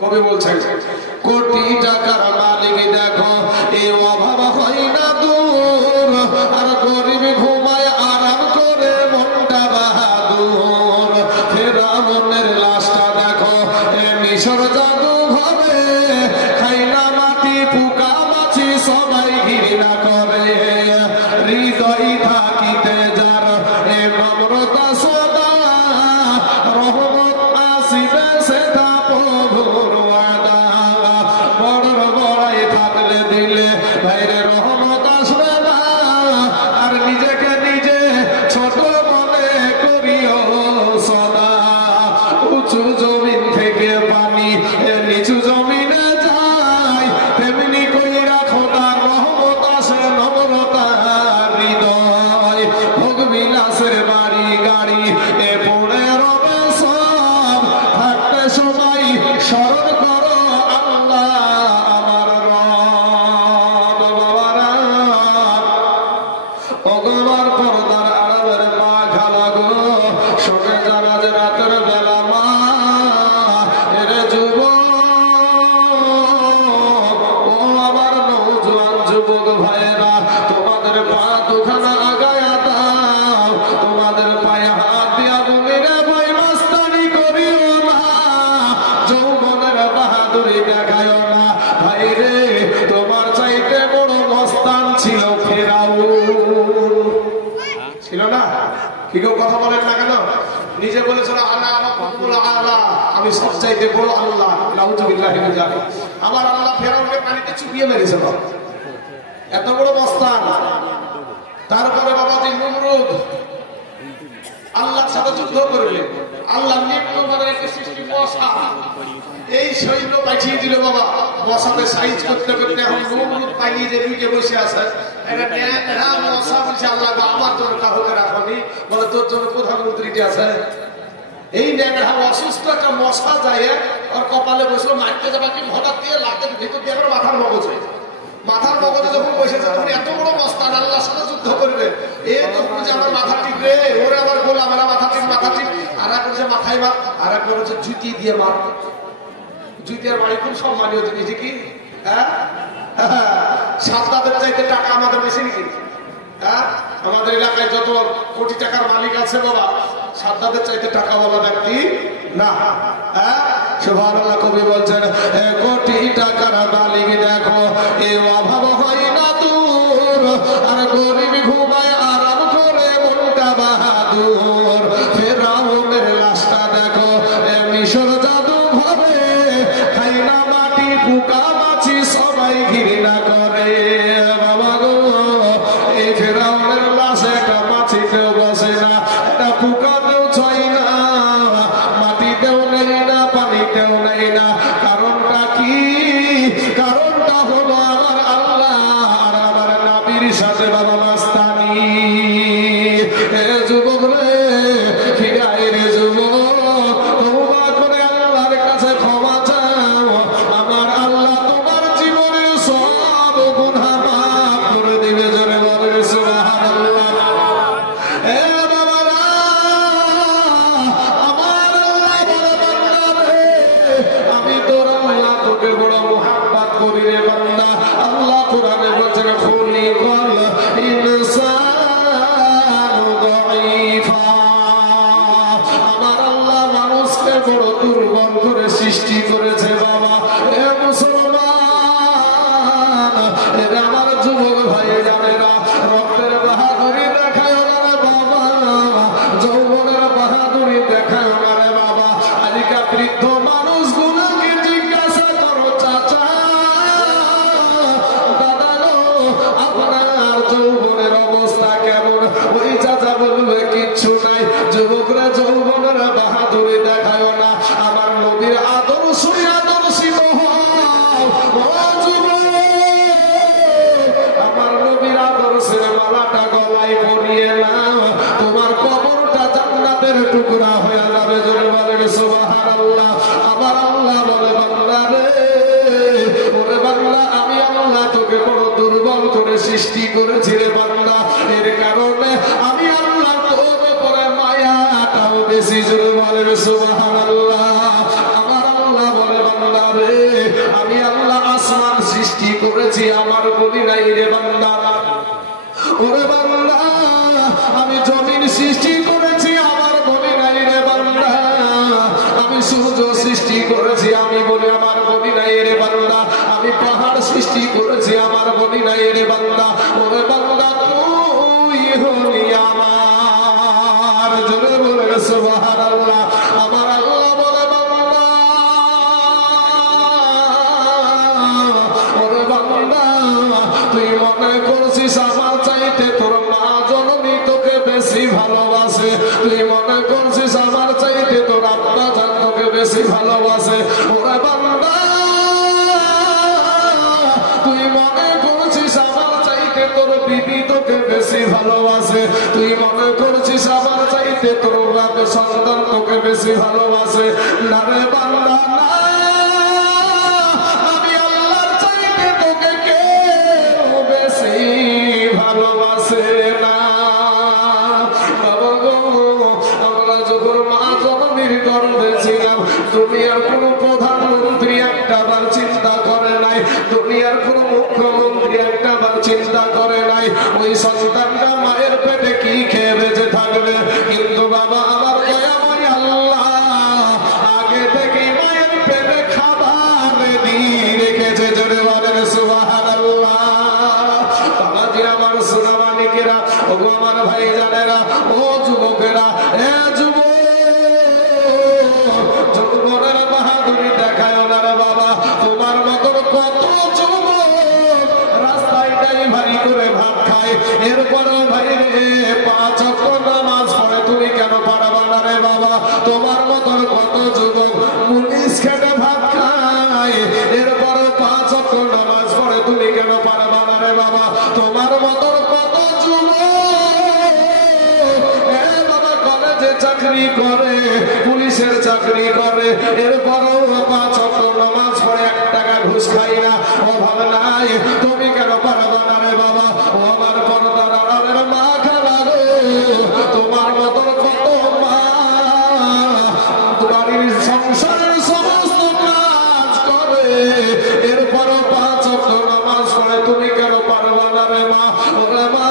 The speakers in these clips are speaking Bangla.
কবি বলছেন কোটি টাকার মালিক দেখো এই অভাব হয় না দূর আর গরিব ঘুমায় আরাম করে মনটা বাহাদুর ফেরাউনের লাশটা দেখো এ মিশর জাদু ঘরে খাইলা মাটি পোকা মাছি সবাই ঘৃণা করে হৃদয় থাকিতে যার এ নম্রতা সদা রহমত আসিবে সেটা প্রভুর ওয়াদা বড় বড়াই থাকলে দিলে বাইরে রহমত আসবে না আর নিজেকে নিজে ছোট মনে করিও সদা উঁচু জমিন থেকে পানি নিচু জমিনে যায় তেমনি কইরা খোদার রহমত আসে নম্রতার হৃদয় ভোগ বিলাসের বাড়ি গাড়ি এ পড়ে রবে সব থাকতে সবাই স্মরণ করো আল্লাহ আমার রব বাবারা অগমার পর্দার আড়ালের মা খালা গো শোনে যারা যে রাতের বেলা মা এরে যুব ও আমার নৌজওয়ান যুবক ভাইয়েরা তোমাদের পা দুখানা আগায়া দাও তোমাদের পায়ে হাত দিয়া ঘুমিরে ভাই মাস্তানি করিও না যৌবনের বাহাদুরি দেখায়ও না ভাই রে তোমার চাইতে বড় মস্তান ছিল ফেরাউন ছিল না কি কেউ কথা বলেন না কেন নিজে বলেছিল আলা রাব্বুল আলা আমি সব চাইতে বড় আল্লাহ নাউযুবিল্লাহি মিন যালিক আমার আল্লাহ ফেরাউনকে পানিতে চুবিয়ে মেরেছে বাবা এত বড় মস্তান তারপরে বাবাজি নমরুদ আল্লাহর সাথে যুদ্ধ করবে আল্লাহ নিম্নমানের একটা সৃষ্টি মশা এই সৈন্য পাঠিয়ে দিল বাবা মশাতে সাইজ করতে করতে এখন নমরুদ পালিয়ে যে দুইকে বসে আছে মশা বলছে আল্লাহ আমার জন্য কাউকে রাখনি বলে তোর জন্য প্রধানমন্ত্রীটি আছে এই ন্যাংরা অসুস্থ একটা মশা যায় ওর কপালে বসলো মারতে যাবা কি হঠাৎ দিয়ে লাতের ভিতর দিয়ে আবার মাথার মগজ হয়েছে মাথার মগজে যখন বসেছে তখন এত বড় মস্তান আল্লাহর সাথে যুদ্ধ করবে এ তো বুঝে আমার মাথা ঠিক রে ওরে আবার বলে আমার মাথা ঠিক আর এক করেছে মাথায় মার আর এক করেছে জুতি দিয়ে মার জুতি আর বাড়ি খুব সম্মানীয় জিনিস কি হ্যাঁ সাতটাদের চাইতে টাকা আমাদের বেশি নাকি হ্যাঁ আমাদের এলাকায় যত কোটি টাকার মালিক আছে বাবা সাতটাদের চাইতে টাকাওয়ালা ব্যক্তি না হ্যাঁ সুবহানাল্লাহ কবি বলছেন কোটি টাকার মালিক দেখো এ অভাব হয় না দূর আর গরিব ঘুমায় আরাম করে মনটা বাহাদুর ফেরাউনের লাশটা দেখো এ মিশর জাদু ঘরে খাইলা মাটি পোকা মাছি সবাই ঘৃণা করে বাবা গো এই ফেরাউনের লাশে একটা মাছিতেও বসে না একটা পোকাতেও ছয় না মাটিতেও নেই না পানিতেও নেই না কারণটা কি কারণটা হলো আমার আল্লাহ আর আমার নবীর সাথে বাবা মাস্তানি যুবক রে ফিরাই রে যুবক তওবা করে আল্লাহর কাছে ক্ষমা চাও আমার আল্লাহ তোমার জীবনের সব গুনাহ মাফ করে দিবে জোরে বলে সুবহানাল্লাহ এ বাবারা আমার আল্লাহ বলে বান্দা রে আমি তোর আল্লাহ তোকে বড় মুহাব্বত করি রে বান্দা আল্লাহ কোরআনে বলেছেন খুলিকাল ইনসানু দাঈফা আমার আল্লাহ মানুষকে বড় দুর্বল করে সৃষ্টি করেছে বাবা এ মুসলমান এরা আমার যুবক ভাই জানেরা রক্তের বাহাদুরি দেখায় না রে বাবা যৌবনের বাহাদুরি দেখায় না রে বাবা আজকা বৃদ্ধ মানুষগুলোকে জিজ্ঞাসা করো চাচা দাদা গো আপনার যৌবনের অবস্থা কেমন ওই চাচা বলবে কিচ্ছু নাই যুবকরা যৌবনের বাহাদুরি দেখায় না আমার নবীর আদর্শিত হও ও যুবক আমার নবীর আদর্শের মালাটা গলায় পরিয়ে নাও তোমার কবরটা জান্নাতের টুকরা হয়ে যাবে জোরে বলেন সুবহানাল্লাহ আমার আল্লাহ বলে বান্দা রে ওরে বান্দা আমি আল্লাহ তোকে বড় দুর্বল করে সৃষ্টি করেছি রে বান্দা এর কারণে আমি আল্লাহ তোর উপরে মায়াটাও বেশি জোরে বলেন সুবহানাল্লাহ আমার আল্লাহ বলে বান্দা করেছি আমার বলি নাই রে বান্দা। ওরে বান্দা আমি জমিন সৃষ্টি করেছি আমার বলি নাই রে বান্দা। আমি সূর্য সৃষ্টি করেছি আমি বলি আমার বলি নাই রে বান্দা। আমি পাহাড় সৃষ্টি করেছি আমার বলি নাই রে বান্দা। ওরে বান্দা তুই হলি আমার। জোরে বলে সুবহানাল্লাহ। আমার আল্লাহ বলে বান্দা ওরে বান্দা তুই মনে করছিস আমার চাইতে তোর মা জননী তোকে বেশি ভালোবাসে। তুই মনে করছিস আমার চাইতে তোর আব্বা জান তোকে বেশি ভালোবাসে। ওরে বান্দা তুই মনে করছিস আমার চাইতে তোর বিবি তোকে বেশি ভালোবাসে। তুই মনে করছিস আমার চাইতে তোর বাপ সন্তান তোকে বেশি ভালোবাসে। না রে বান্দা না, আমি আল্লাহর চাইতে তোকে কেউ বেশি ভালোবাসে না। বাবা গো আমরা যখন মা জননীর গর্ভে ছিলাম দুনিয়ার কোন প্রধানমন্ত্রী একটা বার চিন্তা করে নাই, দুনিয়ার কোন মুখ্যমন্ত্রী একটা বার চিন্তা করে নাই ওই সন্তানটা মায়ের পেটে কি খেয়ে বেঁচে থাকবে। কিন্তু বাবা আমার দয়াময় আল্লাহ আগে থেকে মায়ের পেটে খাবার দিয়ে রেখেছে। জোরে বলেন সুবহানাল্লাহ। বাবাজি আমার সোনামানিকেরা, ওগো আমার ভাই জানেরা, ও যুবকেরা, এ যুবক যৌবনের বাহাদুরি দেখায় না রে বাবা। তোমার মতন কত যুবক রাস্তায় ড্রাইভারি করে ভাত খায়, এরপরেও ভাই রে 5 ওয়াক্ত নামাজ পড়ে, তুমি কেন পারবা না রে বাবা? তোমার মতন কত যুবক পুলিশ খেটে ভাত খায়, এরপরেও 5 ওয়াক্ত নামাজ পড়ে, তুমি কেন পারবা না রে বাবা? তোমার মতন কত চাকরি করে, পুলিশের চাকরি করে, এরপরও 5 ওয়াক্ত নামাজ পড়ে, 1 টাকা ঘুষ খাই না, অভাব নাই, তুমি কেন পারবা না রে বাবা? ও আমার পর্দার আড়ালের মা খালা গো, তোমার মতন কত মা বাড়ির সংসারের সমস্ত কাজ করে, এরপরও 5 ওয়াক্ত নামাজ পড়ে, তুমি কেন পারবা না রে মা? ওরে মা,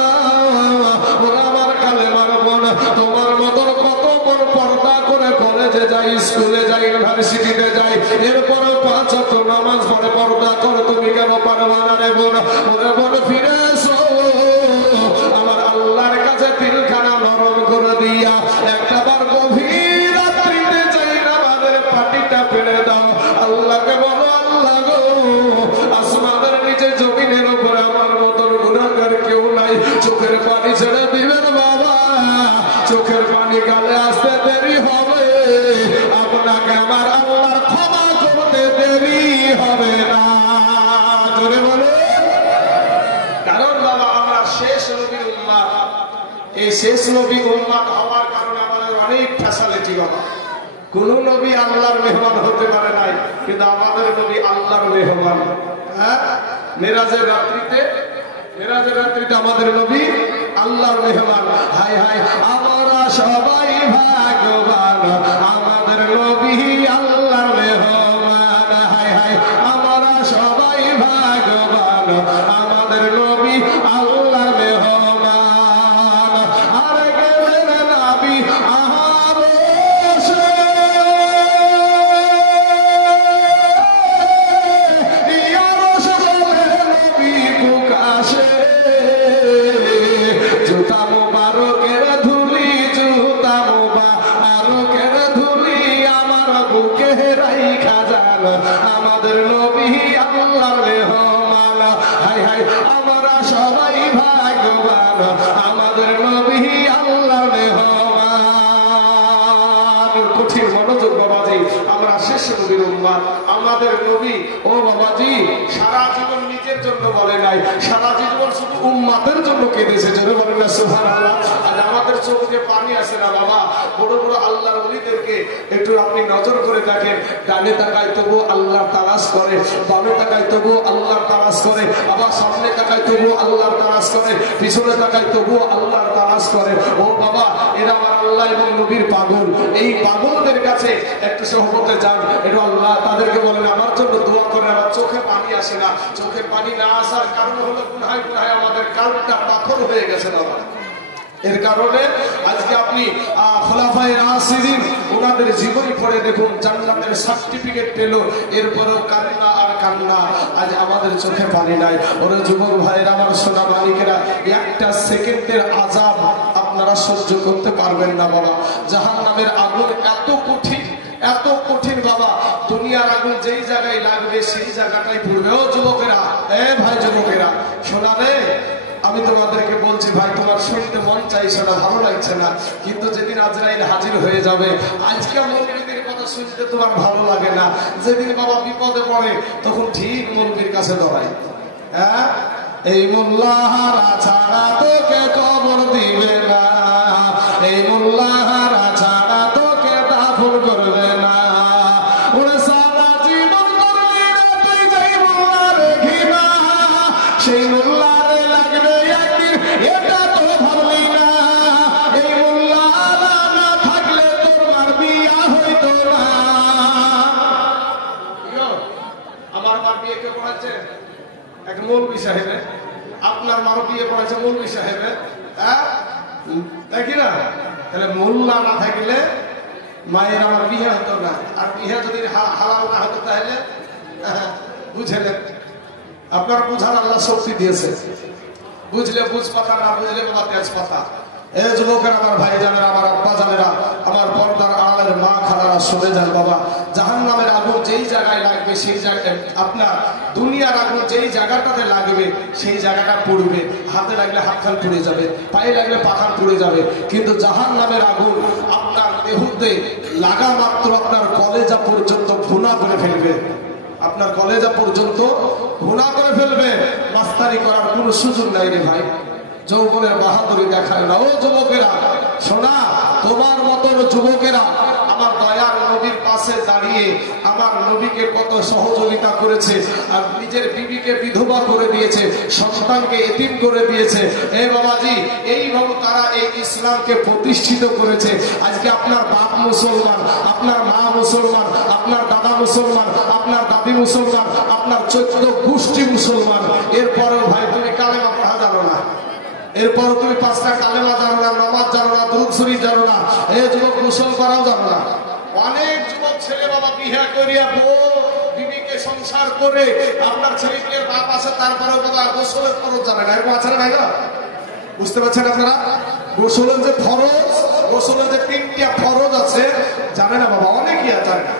ওরে আমার কালেমার বোন, তোমার মতন কত মন পর্দা করে কলেজে যাই, স্কুলে যাই, ইউনিভার্সিটিতে যাই, এরপরে 5 ওয়াক্ত নামাজ পড়ে, পর্দা করে, তুমি কেন পারবা না রে বোন? ওরে বোন ফিরে এসো, আমার আল্লাহর কাছে তিলখানা নরম করে দিয়া একটা বার গভীর রাত্রিতে চাই নামাজের পাটিটা ফেলে দাও। আল্লাহকে বলো আল্লাহ গো, আসমানের নিচে জমিনের উপরে আমার মতন গুনাহগার কেউ নাই, চোখের পানি ছেড়ে দিবেন বাবা, চোখের পানি গালে আসতে দেরি হবে, আপনাকে আমার আল্লাহর ক্ষমা করতে দেরি হবে না। জোরে বলে, কারণ বাবা আমরা শেষ নবীর উম্মত, এই শেষ নবী উম্মত হওয়ার কারণে আমাদের অনেক ফ্যাসিলিটি বাবা। কোন নবী আল্লাহর মেহমান হতে পারে নাই, কিন্তু আমাদের নবী আল্লাহর মেহমান। হ্যাঁ, মেরাজের রাত্রিতে আমাদের নবী আল্লাহর মেহমান। হাই হাই আমরা সবাই ভাগ্যবান, আমাদের নবী আল্লাহর মেহমান। হাই হাই আমরা সবাই ভাগ্যবান, আমাদের নবী আল্লাহর মেহমান। আর গেলেন নবী আমাদের নবী আল্লাহর মেহমান। হাই হাই আমরা সবাই ভাগ্যবান, আমাদের নবী আল্লাহর মেহমান। কঠিন মনোযোগ বাবাজি, আমরা শেষ নবীর উম্মত, আমাদের নবী ও বাবাজি সারা জীবন নিজের জন্য বলে নাই, সারা জীবন শুধু উম্মতের জন্য কেঁদেছে। জোরে বলেন না সুবহানাল্লাহ। আর আমাদের চোখে পানি আসে না বাবা। বড় বড় আল্লাহর ওলিদেরকে একটু আপনি নজর করে দেখেন, ডানে তাকায় তবু আল্লাহর তালাশ করে, বামে তাকায় তবু আল্লাহর তালাশ করে, আবার সামনে তাকায় তবু আল্লাহর তালাশ করে, পিছনে তাকায় তবু আল্লাহর তালাশ করে। ও বাবা, এরা আমার আল্লাহ এবং নবীর পাগল। এই পাগলদের কাছে একটু সহবতে যান, একটু আল্লাহ তাদেরকে বলেন আমার জন্য দোয়া করে, আমার চোখে পানি আসে না। চোখে পানি না আসার কারণ হলো গুনাহে গুনাহে আমাদের কালটা পাথর হয়ে গেছে বাবা। এর কারণে আজকে আপনি খোলাফায়ে রাশিদিন ওনাদের জীবনী পড়ে দেখুন, জান্নাতের সার্টিফিকেট পেল, এরপরেও কান্না আর কান্না। আজ আমাদের চোখে পানি নাই। ওরা যুবক ভাইয়েরা, আমার সোনা মালিকেরা, একটা সেকেন্ডের আযাব আপনারা সহ্য করতে পারবেন না বাবা। জাহান্নামের আগুন এত কঠিন, এত কঠিন বাবা। দুনিয়ার আগুন যেই জায়গায় লাগবে সেই জায়গাটাই পড়বে। ও যুবকেরা, ভাই যুবকেরা, শোনা রে, আমি তোমাদেরকে বলছি ভাই, তোমার শুনতে মন চাইছে না, ভালো লাগছে না, কিন্তু যেদিন আজরাইল হাজির হয়ে যাবে, আজকে মৌলবীদের কথা শুনতে তোমার ভালো লাগে না, যেদিন বাবা বিপদে পড়ে তখন ঠিক মৌলবীর কাছে দাঁড়াই। হ্যাঁ, এই মোল্লাহারা ছাড়া তোকে কবর দিবে না, এই মোল্লাহারা ছাড়া তোকে দাফন করবে না। ওরে সারা জীবন করবি না তুই যাই মোল্লা রেখি না, সেই মোল্লা এটা তো ভাবলি না, এই মোল্লা না থাকলে তোর মার বিয়া হইতো না। আমার মার বিয়ে কে পড়াচ্ছে? এক মৌলবী সাহেবে। আপনার মার বিয়ে পড়াচ্ছে মৌলবী সাহেবে। হ্যাঁ, দেখি না? তাহলে মোল্লা না থাকলে মায়ের আমার বিয়ে হতো না, আর বিয়ে যদি হালাল না হতো তাহলে বুঝলেন? আপনার বুঝার আল্লাহ শক্তি দিয়েছে, বুঝলে বুঝ পাতা, না বুঝলে বাবা তেজ পাতা। এই যুবকের আমার ভাই জানেরা, আমার আব্বা জানেরা, আমার পর্দার আড়ালের মা খালারা শুনে যান বাবা, জাহান্নামের আগুন যেই জায়গায় লাগবে সেই জায়গায়, আপনার দুনিয়ার আগুন যেই জায়গাটাতে লাগবে সেই জায়গাটা পুড়বে। হাতে লাগলে হাতখান পুড়ে যাবে, পায়ে লাগলে পাখান পুড়ে যাবে, কিন্তু জাহান্নামের আগুন আপনার দেহতে লাগা মাত্র আপনার কলেজা পর্যন্ত ভুনা করে ফেলবে, আপনার কলেজা পর্যন্ত ভুনা করে ফেলবে। মাস্তানি করার কোনো সুযোগ নাই রে ভাই। যৌবনের বাহাদুরি দেখায় না। ও যুবকেরা শোনা, তোমার মতন যুবকেরা আমার দয়ার নবীর পাশে দাঁড়িয়ে আমার নবীকে কত সহযোগিতা করেছে, আর নিজের বিবিকে বিধবা করে দিয়েছে, সন্তানকে এতিম করে দিয়েছে। এ বাবাজি, এইভাবে তারা এই ইসলামকে প্রতিষ্ঠিত করেছে। আজকে আপনার বাপ মুসলমান, আপনার মা মুসলমান, আপনার দাদা মুসলমান, আপনার দাদি মুসলমান, আপনার 14 গোষ্ঠী মুসলমান, এরপরেও ভাই তুমি কালেমা পড়া জানো না, এরপর তুমি 5টা কালেমা জানো না, নামাজ জানো না, দুরূদ শরীফ জানো না, এই যুবক গোসল করাও জানো না। অনেক যুবক ছেলে বাবা বিয়ে করিয়া বউ বিবিকে সংসার করে আপনার ছেলে মেয়ের বাপ আছে, তারপরেও বাবা গোসলের ফরজ জানে না। এরকম আছে না ভাই? না বুঝতে পারছেন আপনারা? গোসলের যে ফরজ, গোসলের যে 3টা ফরজ আছে জানে না বাবা, অনেকেই জানে না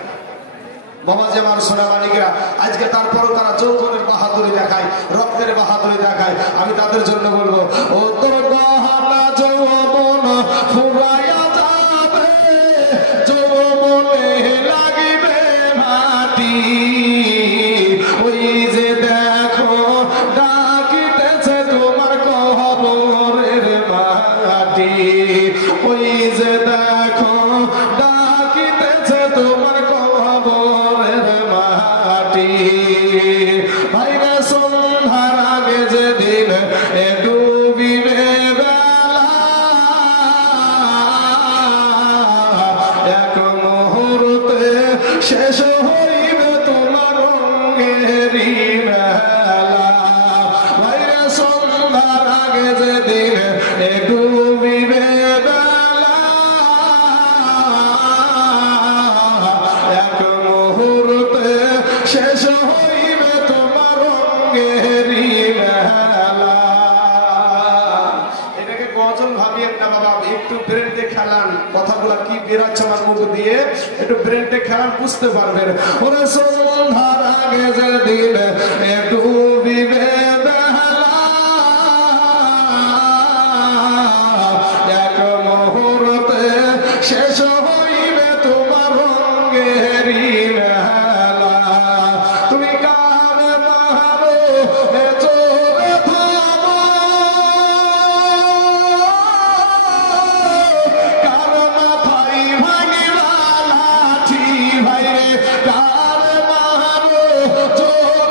বাবা। যে আমার সোনা মালিকেরা, আজকে তারপরও তারা যৌবনের বাহাদুরি দেখায়, রক্তের বাহাদুরি দেখায়। আমি তাদের জন্য বলবো, ও তোর বাহানা যৌবন ফুরাইয়া যাবে, যৌবনে লাগিবে মাটি, ওই যে দেখো ডাকিতেছে তোমার কবরের মাটি, ওই যে দেখো ডাকিতেছে তোমার কবরের মাটি। ভাইরা সন্ধ্যার আগে যেদিন ডুবিবে বেলা, এক মুহূর্তে শেষ হইবে তোমার রঙেরই মেলা। ভাইরা সন্ধ্যার আগে যেদিন ডুবিবে বেলা, এক মুহূর্তে শেষ হইবে তোমার রঙেরই মেলা। এটাকে গজল ভাবিয়েন না বাবা, একটু ব্রেনটে খেলান, কথাগুলা কি বেরাচ্ছে আমার মুখ দিয়ে, একটু ব্রেনটে খেলান, বুঝতে পারবেন। ওরে সন্ধ্যার আগে যেদিন ডুবিবে বেলা, এক মুহূর্তে শেষ হইবে তোমার রঙেরই মেলা। তুমি কার মারো চোরে থামো, কার মাথায় ভাঙিবা লাঠি, ভাইরে কার মারো চোরে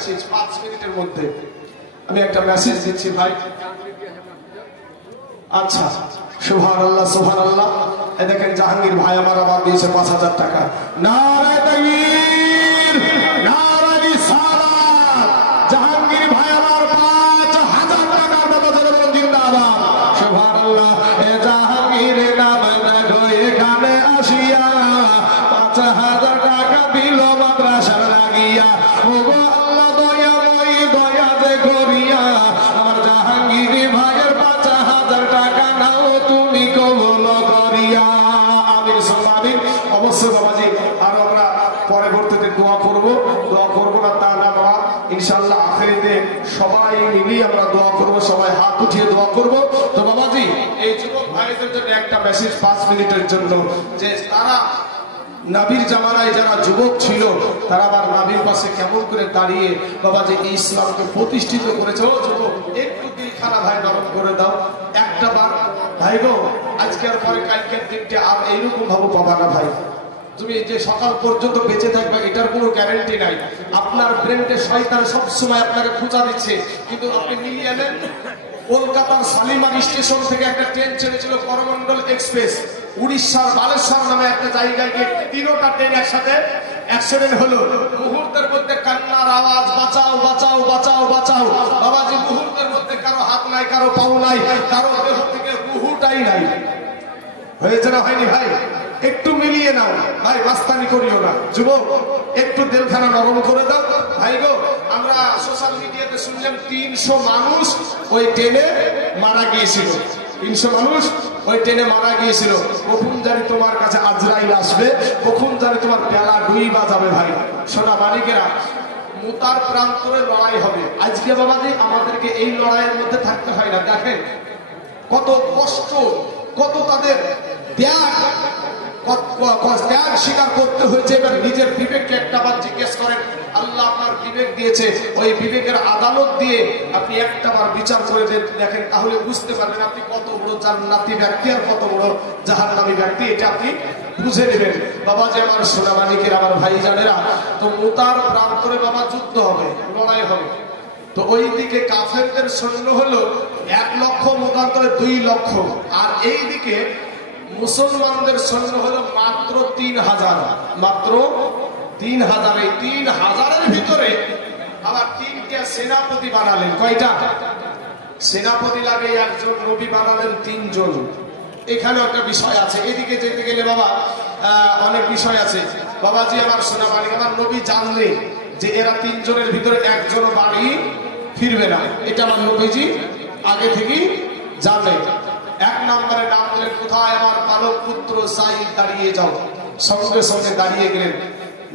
মেসেজ 5 মিনিটের মধ্যে আমি একটা মেসেজ দিচ্ছি ভাই। আচ্ছা, সুবহানাল্লাহ সুবহানাল্লাহ। এই দেখেন জাহাঙ্গীর ভাই আমার আবার দিয়েছে 5000 টাকা। নারে তাকবীর, নারে রিসালাত। জাহাঙ্গীর ভাই আমার 5000 টাকার মতো জোরে বলুন জিন্দাবাদ। সুবহানাল্লাহ। এ জাহাঙ্গীর নাম দেখো এখানে আসিয়া 5000 টাকা দিল মাদ্রাসার লাগিয়া। ওগো আল্লাহ দয়াময় দয়া দে করিয়া আমার জাহাঙ্গীর ভাইয়ের 5000 টাকা নাও তুমি কবুল করিয়া। আমিন সুবহানাল্লাহ আমিন। অবশ্যই বাবাজি আর আমরা পরবর্তীতে দোয়া করব না তা না বাবা, ইনশাআল্লাহ আখিরাতে সবাই মিলিয়ে আমরা দোয়া করব, সবাই হাত উঠিয়ে দোয়া করব। তো বাবাজি এই যুবক ভাইদের জন্য একটা মেসেজ 5 মিনিটের জন্য, যে তারা নবীর জামানায় যারা যুবক ছিল তারা আবার নবীর পাশে কেমন করে দাঁড়িয়ে বাবা যে ইসলামকে প্রতিষ্ঠিত করেছে। ও যুবক একটু দিলখানা ভাই নরম করে দাও একটা বার ভাই গো। আজকের পরে কালকের দিনটা আর এইরকম ভাবে পাবা না ভাই। তুমি যে সকাল পর্যন্ত বেঁচে থাকবে এটার কোনো গ্যারান্টি নাই। আপনার ব্রেনটে শয়তান সবসময় আপনাকে খোঁজা দিচ্ছে, কিন্তু আপনি মিলিয়ে নেন। কলকাতার শালিমার স্টেশন থেকে একটা ট্রেন ছেড়েছিল করমন্ডল এক্সপ্রেস, উড়িষ্যার বালেশ্বর নামে একটা জায়গায় গিয়ে 3টা ট্রেন একসাথে অ্যাক্সিডেন্ট হলো। মুহূর্তের মধ্যে কান্নার আওয়াজ, বাঁচাও বাঁচাও বাঁচাও বাঁচাও। বাবাজি মুহূর্তের মধ্যে কারো হাত নাই, কারো পাও নাই, কারো দেহ থেকে রুহুটাই নাই। হয়েছে না হয়নি ভাই? একটু মিলিয়ে নাও ভাই, মাস্তানি করিও না যুবক, একটু দিলখানা নরম করে দাও ভাই গো। আমরা সোশ্যাল মিডিয়াতে শুনলাম 300 মানুষ ওই ট্রেনে মারা গিয়েছিল। 300 মানুষ ওই ট্রেনে মারা গিয়েছিল। কখন জানি তোমার কাছে আজরাইল আসবে, কখন জানি তোমার পেলা ডুইবা যাবে ভাই। সোনা মালিকেরা, মুতার প্রান্তরে লড়াই হবে। আজকে বাবাজি আমাদেরকে এই লড়াইয়ের মধ্যে থাকতে হয় না। দেখেন কত কষ্ট, কত তাদের ত্যাগ স্বীকার করতে হয়েছে। এবার নিজের বিবেককে একটাবার জিজ্ঞেস করেন, আল্লাহ আপনার বিবেক দিয়েছে, ওই বিবেকের আদালত দিয়ে আপনি একটাবার বিচার করে দেখেন, তাহলে বুঝতে পারবেন আপনি কত বড় জান্নাতি ব্যক্তি আর কত বড় জাহান্নামী ব্যক্তি। এটা আপনি বুঝে নেবেন। বাবা যে আমার সোনা মানিকের আমার ভাই জানেরা, তো মুতার প্রান্তরে বাবা যুদ্ধ হবে, লড়াই হবে। তো ওই দিকে কাফেরদের সৈন্য হলো 1 লক্ষ, মতান্তরে 2 লক্ষ, আর এই দিকে মুসলমানদের সৈন্য হলো মাত্র 3000, মাত্র 3000। এই 3000-এর ভিতরে আবার 3টা সেনাপতি বানালেন। কয়টা সেনাপতি লাগে? একজন। নবী বানালেন 3 জন। এখানে একটা বিষয় আছে, এদিকে যেতে গেলে বাবা অনেক বিষয় আছে। বাবাজি আমার সোনা বাড়ি, আমার নবী জানলেন যে এরা 3 জনের ভিতরে একজন বাড়ি ফিরবে না। এটা আমার নবীজি আগে থেকেই জানলেন। 1 নম্বরে নাম দিলেন, কোথায় আমার পালক পুত্র সাইদ, দাঁড়িয়ে যাও। সঙ্গে সঙ্গে দাঁড়িয়ে গেলেন।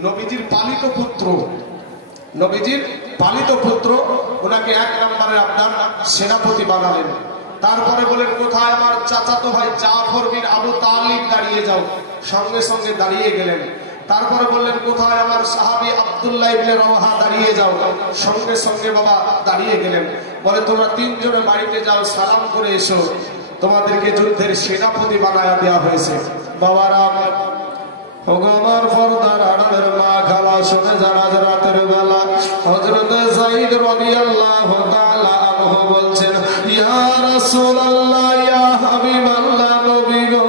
নবীজির পালিত পুত্র, নবীজির পালিত পুত্র, ওনাকে 1 নম্বরে আপনার সেনাপতি বানালেন। তারপরে বলেন, কোথায় আমার চাচাতো ভাই জাফর বিন আবু তালিব, দাঁড়িয়ে যাও। সঙ্গে সঙ্গে দাঁড়িয়ে গেলেন। তারপরে বললেন, কোথায় আমার সাহাবী আব্দুল্লাহ ইবনে রওহা, দাঁড়িয়ে যাও। সঙ্গে সঙ্গে বাবা দাঁড়িয়ে গেলেন। বলে, তোমরা 3 জনে বাড়িতে যাও, সালাম করে এসো, তোমাদেরকে যুদ্ধের সেনাপতি বানায়া দেওয়া হয়েছে। বাবারা আমার পর্দার আড়ালের মা খালা শুনে জানাজ রাতের বেলা হযরত যায়েদ রাদিয়াল্লাহু তাআলা আনহু বলছেন, ইয়া রাসূলুল্লাহ, ইয়া হাবিবাল্লাহ, নবী গো,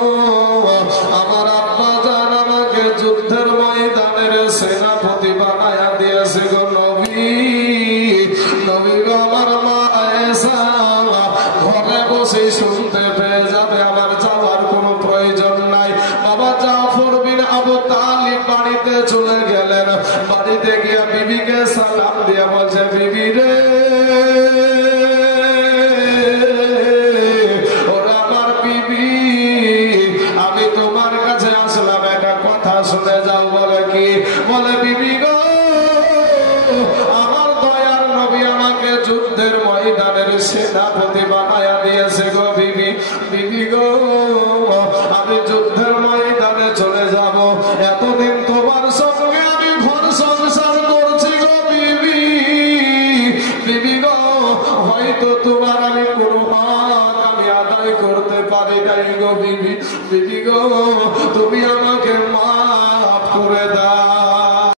আমার আব্বা জান আমাকে যুদ্ধের ময়দানের সেনাপতি বানায়া দিয়েছে গো নবী। নবী গো, আমার মা আয়েশা ঘরে বসে শুনতে পেয়ে যাবে, আমার যাওয়ার কোনো প্রয়োজন নাই। বাবা জাফর বিন আবু তালিব বাড়িতে চলে গেলেন। বাড়িতে গিয়া বিবিকে সালাম দিয়া বলছে, বিবি রে, ওরা আমার বিবি, আমি তোমার কাছে আসলাম, একটা কথা শুনে যাও। বলে কি? বলে, বিবি গো, আমার দয়ার নবী আমাকে যুদ্ধের ময়দানের সেনাপতি বানায়া দিয়েছে গো বিবি। বিবি গো, আমি যুদ্ধের ময়দানে চলে যাব। এতদিন তোমার সঙ্গে আমি ঘর সংসার করছি গো বিবি। বিবি গো, হয়তো তোমার আমি কোনো হক আমি আদায় করতে পারি নাই গো বিবি। বিবি গো, তুমি আমাকে মাফ করে দাও।